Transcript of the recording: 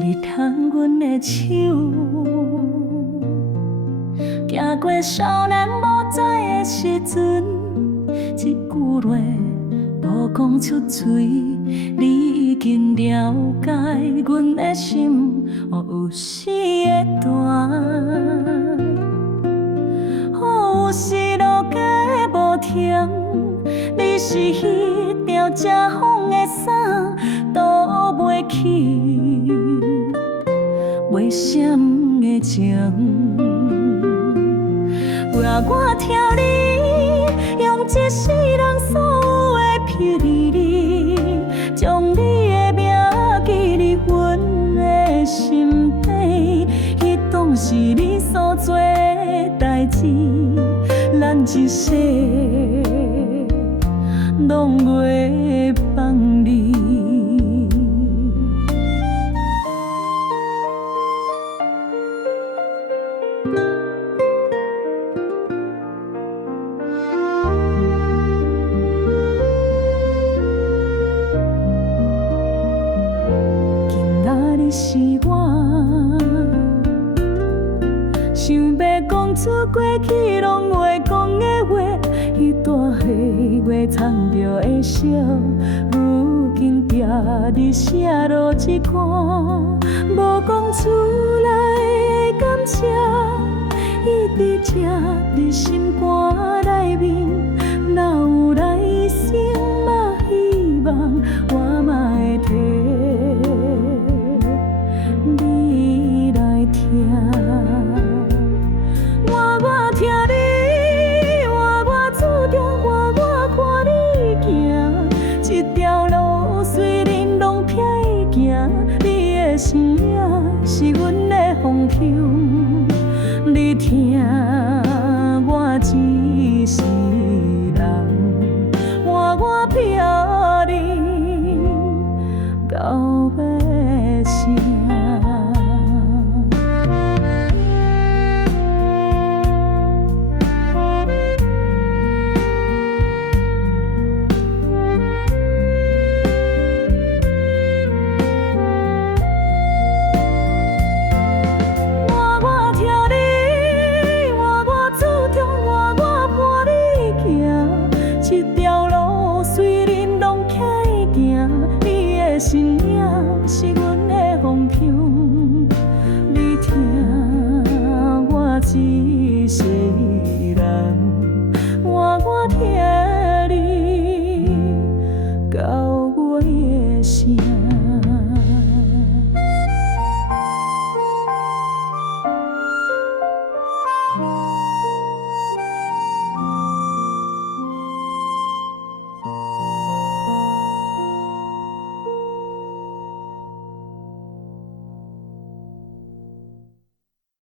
你牵阮的手，行过少年无知的时阵，一句话无讲出嘴，你已经了解阮的心，有时会断。有时路过无停，你是迄条遮风的伞，倒袂去，袂闪的情。若我听你用一世人所有的秘密，将你的名记伫阮的心底，迄当是你所做的代志，咱一世拢袂放你。今仔日是我想要讲出过去拢袂讲的话，迄段岁月藏着的伤，如今定伫写落一看，无讲出来的感谢，一直遮伫心肝内面，哪有来生嘛希望我嘛会替你来听。我听你话，我注定我看你行，一条路虽然拢偏行，你的身影是我